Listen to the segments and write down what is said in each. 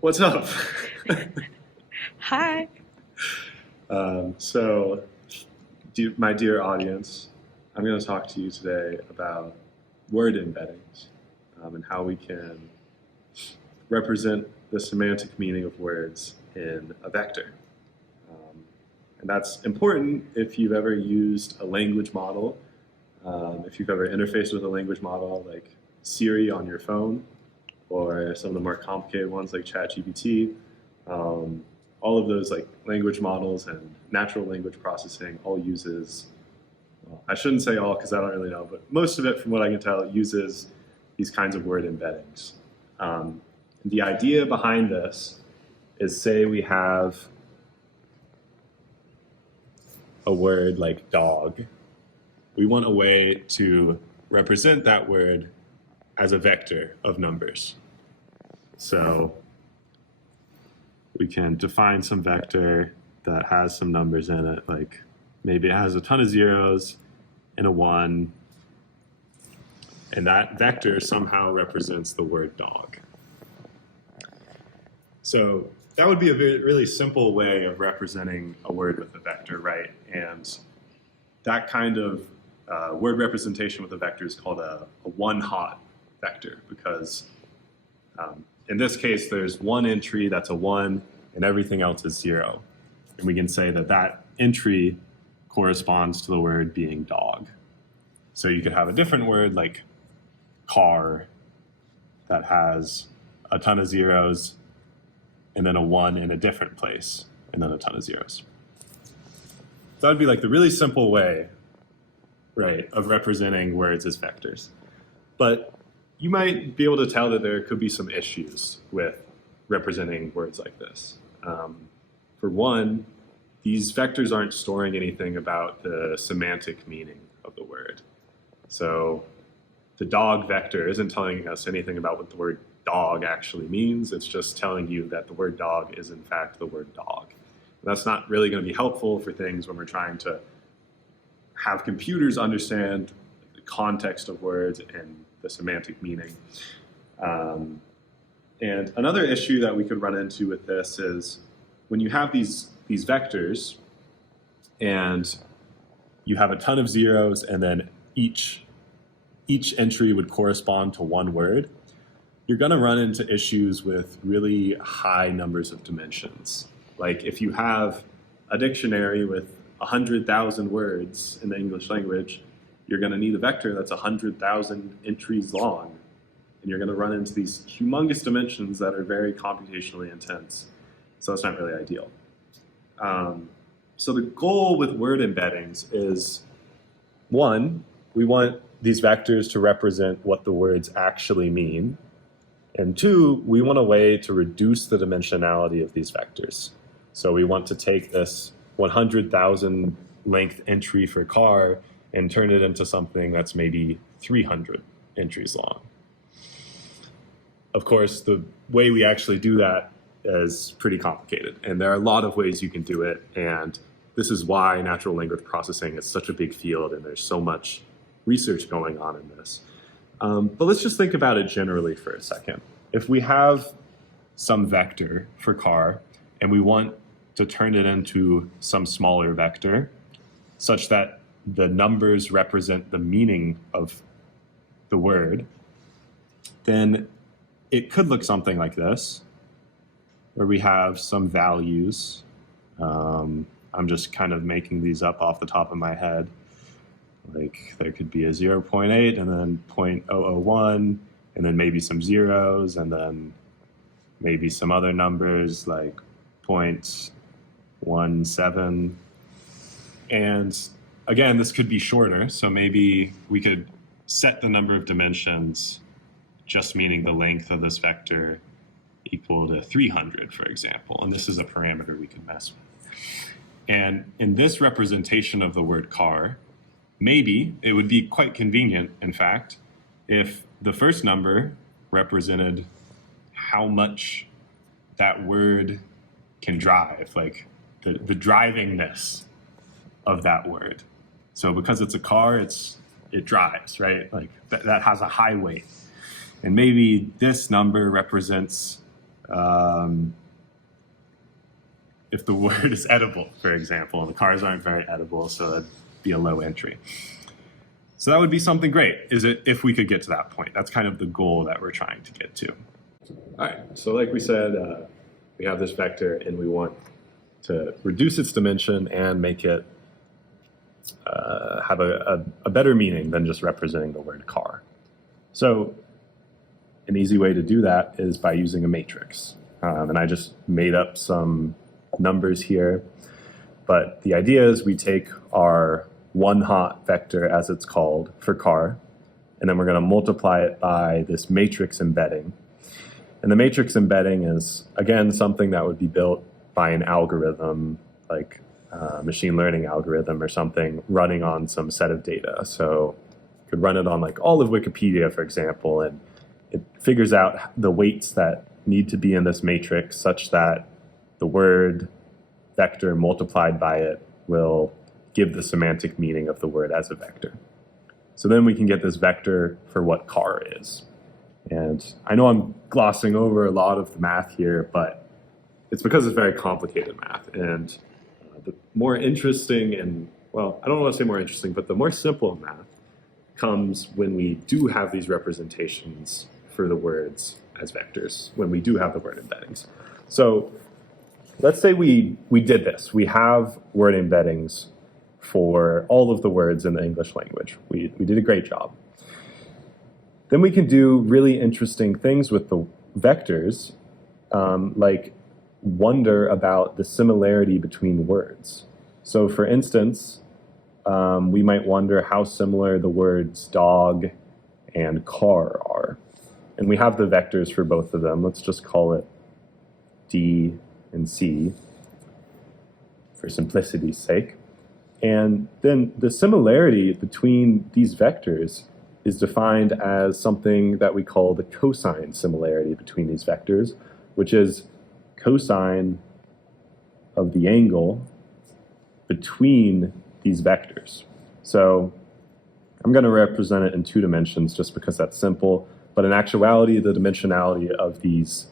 What's up? Hi. So, my dear audience, I'm going to talk to you today about word embeddings and how we can represent the semantic meaning of words in a vector. And that's important if you've ever used a language model, if you've ever interfaced with a language model like Siri on your phone, or some of the more complicated ones like ChatGPT. All of those like language models and natural language processing all uses, well, I shouldn't say all because I don't really know, but most of it from what I can tell uses these kinds of word embeddings. The idea behind this is, say we have a word like dog. We want a way to represent that word as a vector of numbers. So we can define some vector that has some numbers in it, like maybe it has a ton of zeros and a 1, and that vector somehow represents the word dog. So that would be a really simple way of representing a word with a vector, right? And that kind of word representation with a vector is called a one-hot vector, because in this case there's one entry that's a 1 and everything else is 0, and we can say that that entry corresponds to the word being dog. So you could have a different word like car that has a ton of zeros and then a 1 in a different place and then a ton of zeros. That would be like the really simple way, right, of representing words as vectors. But you might be able to tell that there could be some issues with representing words like this. For one, these vectors aren't storing anything about the semantic meaning of the word. So the dog vector isn't telling us anything about what the word dog actually means. It's just telling you that the word dog is in fact the word dog. And that's not really going to be helpful for things when we're trying to have computers understand the context of words and the semantic meaning. And another issue that we could run into with this is when you have these vectors and you have a ton of zeros and then each entry would correspond to one word, you're going to run into issues with really high numbers of dimensions. Like if you have a dictionary with 100,000 words in the English language, you're going to need a vector that's 100,000 entries long. And you're going to run into these humongous dimensions that are very computationally intense. So that's not really ideal. So the goal with word embeddings is, one, we want these vectors to represent what the words actually mean. And two, we want a way to reduce the dimensionality of these vectors. So we want to take this 100,000 length entry for car and turn it into something that's maybe 300 entries long. Of course, the way we actually do that is pretty complicated, and there are a lot of ways you can do it, and this is why natural language processing is such a big field, and there's so much research going on in this. But let's just think about it generally for a second. If we have some vector for car, and we want to turn it into some smaller vector, such that the numbers represent the meaning of the word, then it could look something like this, where we have some values. I'm just kind of making these up off the top of my head. Like there could be a 0.8 and then 0.001, and then maybe some zeros, and then maybe some other numbers like 0.17. And again, this could be shorter, so maybe we could set the number of dimensions, just meaning the length of this vector, equal to 300, for example. And this is a parameter we can mess with. And in this representation of the word car, maybe it would be quite convenient, in fact, if the first number represented how much that word can drive, like the drivingness of that word. So because it's a car, it drives, right? Like that has a high weight. And maybe this number represents if the word is edible, for example, and the cars aren't very edible, so that'd be a low entry. So that would be something great, is it, if we could get to that point. That's kind of the goal that we're trying to get to. All right, so like we said, we have this vector and we want to reduce its dimension and make it have a better meaning than just representing the word car. So an easy way to do that is by using a matrix. And I just made up some numbers here, but the idea is we take our one-hot vector, as it's called, for car, and then we're going to multiply it by this matrix embedding. And the matrix embedding is, again, something that would be built by an algorithm, like a machine learning algorithm or something, running on some set of data. So you could run it on like all of Wikipedia, for example, and it figures out the weights that need to be in this matrix such that the word vector multiplied by it will give the semantic meaning of the word as a vector. So then we can get this vector for what car is. And I know I'm glossing over a lot of the math here, but it's because it's very complicated math. And the more interesting and, well, I don't want to say more interesting, but the more simple math comes when we do have these representations for the words as vectors, when we do have the word embeddings. So let's say we did this. We have word embeddings for all of the words in the English language. We did a great job. Then we can do really interesting things with the vectors, like wonder about the similarity between words. So for instance, we might wonder how similar the words dog and car are. And we have the vectors for both of them. Let's just call it D and C for simplicity's sake. And then the similarity between these vectors is defined as something that we call the cosine similarity between these vectors, which is cosine of the angle between these vectors. So I'm going to represent it in 2 dimensions just because that's simple. But in actuality, the dimensionality of these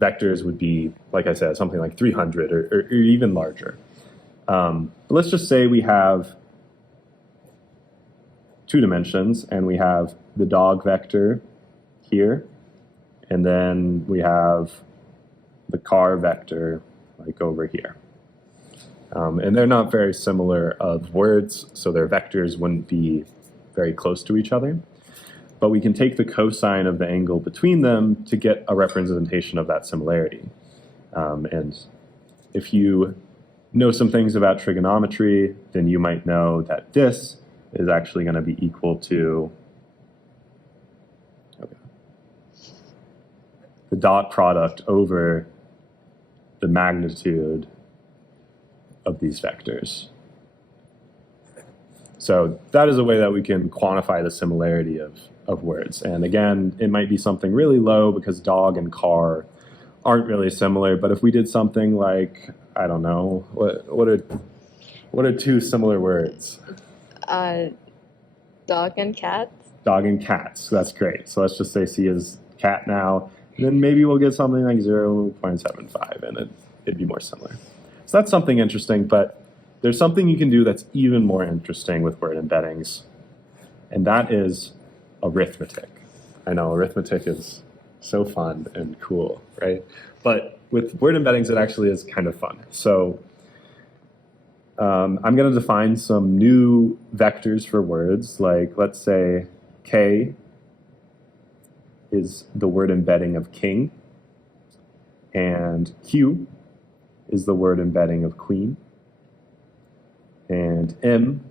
vectors would be, like I said, something like 300 or even larger. But let's just say we have 2 dimensions and we have the dog vector here, and then we have the car vector like over here. And they're not very similar of words, so their vectors wouldn't be very close to each other. But we can take the cosine of the angle between them to get a representation of that similarity. And if you know some things about trigonometry, then you might know that this is actually going to be equal to the dot product over the magnitude of these vectors. So that is a way that we can quantify the similarity of words. And again, it might be something really low because dog and car aren't really similar. But if we did something like, I don't know, what are 2 similar words? Dog and cat. Dog and cats. That's great. So let's just say C is cat now. And then maybe we'll get something like 0.75, and it'd be more similar. So that's something interesting, but there's something you can do that's even more interesting with word embeddings, and that is arithmetic. I know arithmetic is so fun and cool, right? But with word embeddings, it actually is kind of fun. So I'm going to define some new vectors for words, like let's say K is the word embedding of king, and Q is the word embedding of queen, and M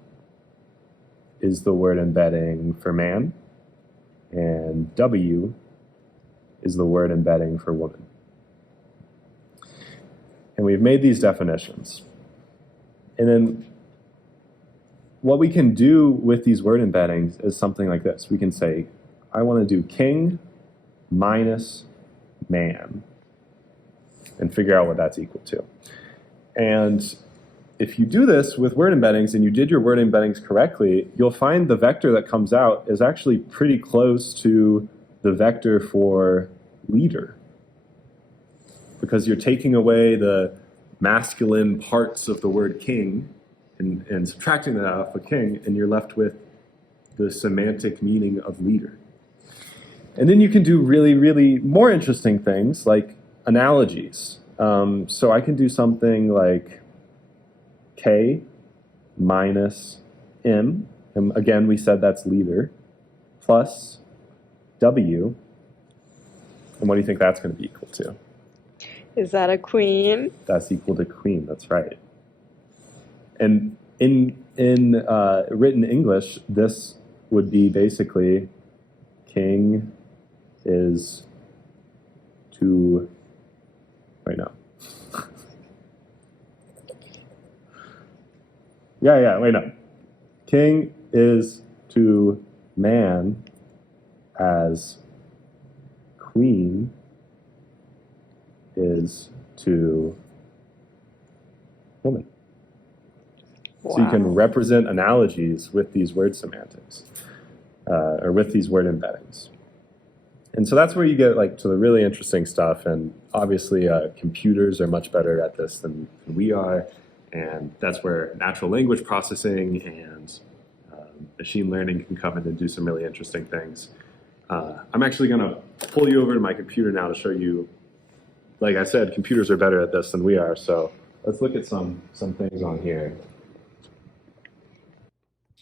is the word embedding for man, and W is the word embedding for woman. And we've made these definitions. And then what we can do with these word embeddings is something like this. We can say, I want to do king minus man, and figure out what that's equal to. And if you do this with word embeddings and you did your word embeddings correctly, you'll find the vector that comes out is actually pretty close to the vector for leader. because you're taking away the masculine parts of the word king and subtracting that off of king, and you're left with the semantic meaning of leader. And then you can do really, really more interesting things like analogies. So I can do something like K minus M, and again, we said that's leader, plus W. And what do you think that's going to be equal to? Is that a queen? That's equal to queen, that's right. And in written English, this would be basically king is to, wait, no. Wait, no. King is to man as queen is to woman. Wow. So you can represent analogies with these word semantics, or with these word embeddings. And so that's where you get like to the really interesting stuff. And obviously computers are much better at this than we are. And that's where natural language processing and machine learning can come in and do some really interesting things. I'm actually going to pull you over to my computer now to show you, like I said, computers are better at this than we are. So let's look at some things on here.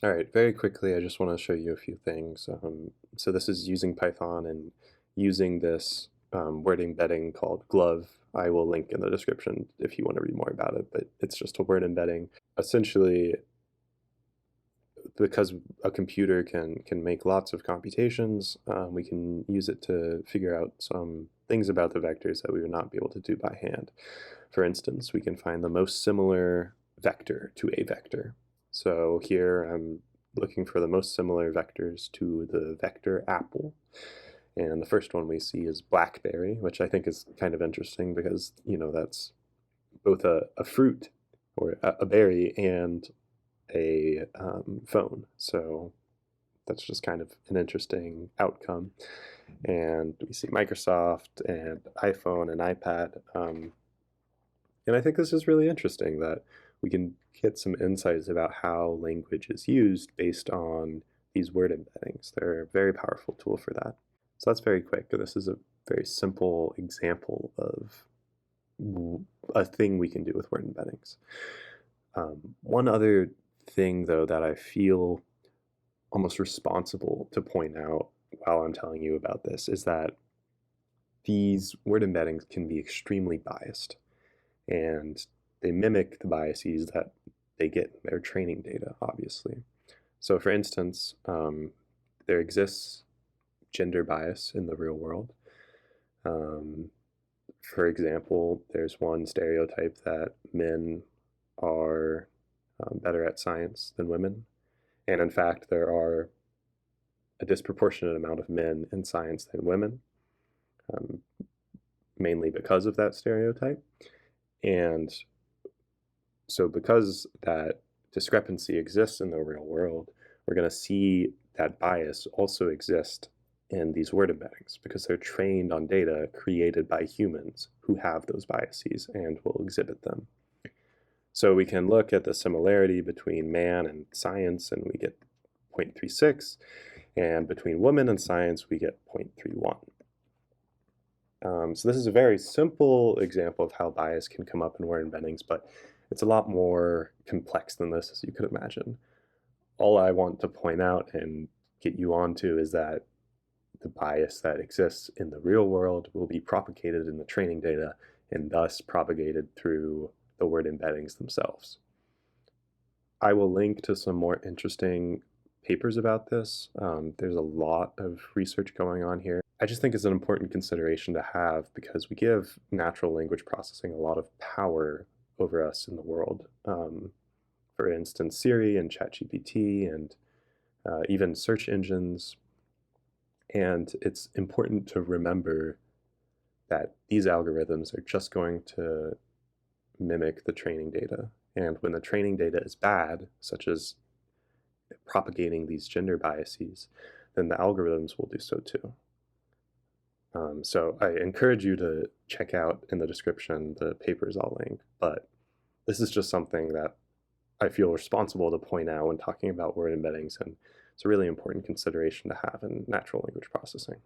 All right, very quickly, I just want to show you a few things. So this is using Python and using this word embedding called glove. I will link in the description if you want to read more about it, but it's just a word embedding. Essentially, because a computer can make lots of computations, we can use it to figure out some things about the vectors that we would not be able to do by hand. For instance, we can find the most similar vector to a vector. So here I'm looking for the most similar vectors to the vector apple. And the first one we see is blackberry, which I think is kind of interesting because, you know, that's both a fruit or a berry and a phone. So that's just kind of an interesting outcome. And we see Microsoft and iPhone and iPad. And I think this is really interesting that we can get some insights about how language is used based on these word embeddings. They're a very powerful tool for that. So that's very quick. This is a very simple example of a thing we can do with word embeddings. One other thing, though, that I feel almost responsible to point out while I'm telling you about this is that these word embeddings can be extremely biased, and they mimic the biases that they get in their training data, obviously. So for instance, there exists gender bias in the real world. For example, there's one stereotype that men are better at science than women. And in fact, there are a disproportionate amount of men in science than women, mainly because of that stereotype. And so because that discrepancy exists in the real world, we're going to see that bias also exist in these word embeddings because they're trained on data created by humans who have those biases and will exhibit them. So we can look at the similarity between man and science and we get 0.36, and between women and science we get 0.31. So this is a very simple example of how bias can come up in word embeddings, but it's a lot more complex than this, as you could imagine. All I want to point out and get you onto is that the bias that exists in the real world will be propagated in the training data and thus propagated through the word embeddings themselves. I will link to some more interesting papers about this. There's a lot of research going on here. I just think it's an important consideration to have because we give natural language processing a lot of power over us in the world. For instance, Siri and ChatGPT and even search engines. And it's important to remember that these algorithms are just going to mimic the training data. And when the training data is bad, such as propagating these gender biases, then the algorithms will do so too. So I encourage you to check out in the description the papers I'll link, but this is just something that I feel responsible to point out when talking about word embeddings, and it's a really important consideration to have in natural language processing.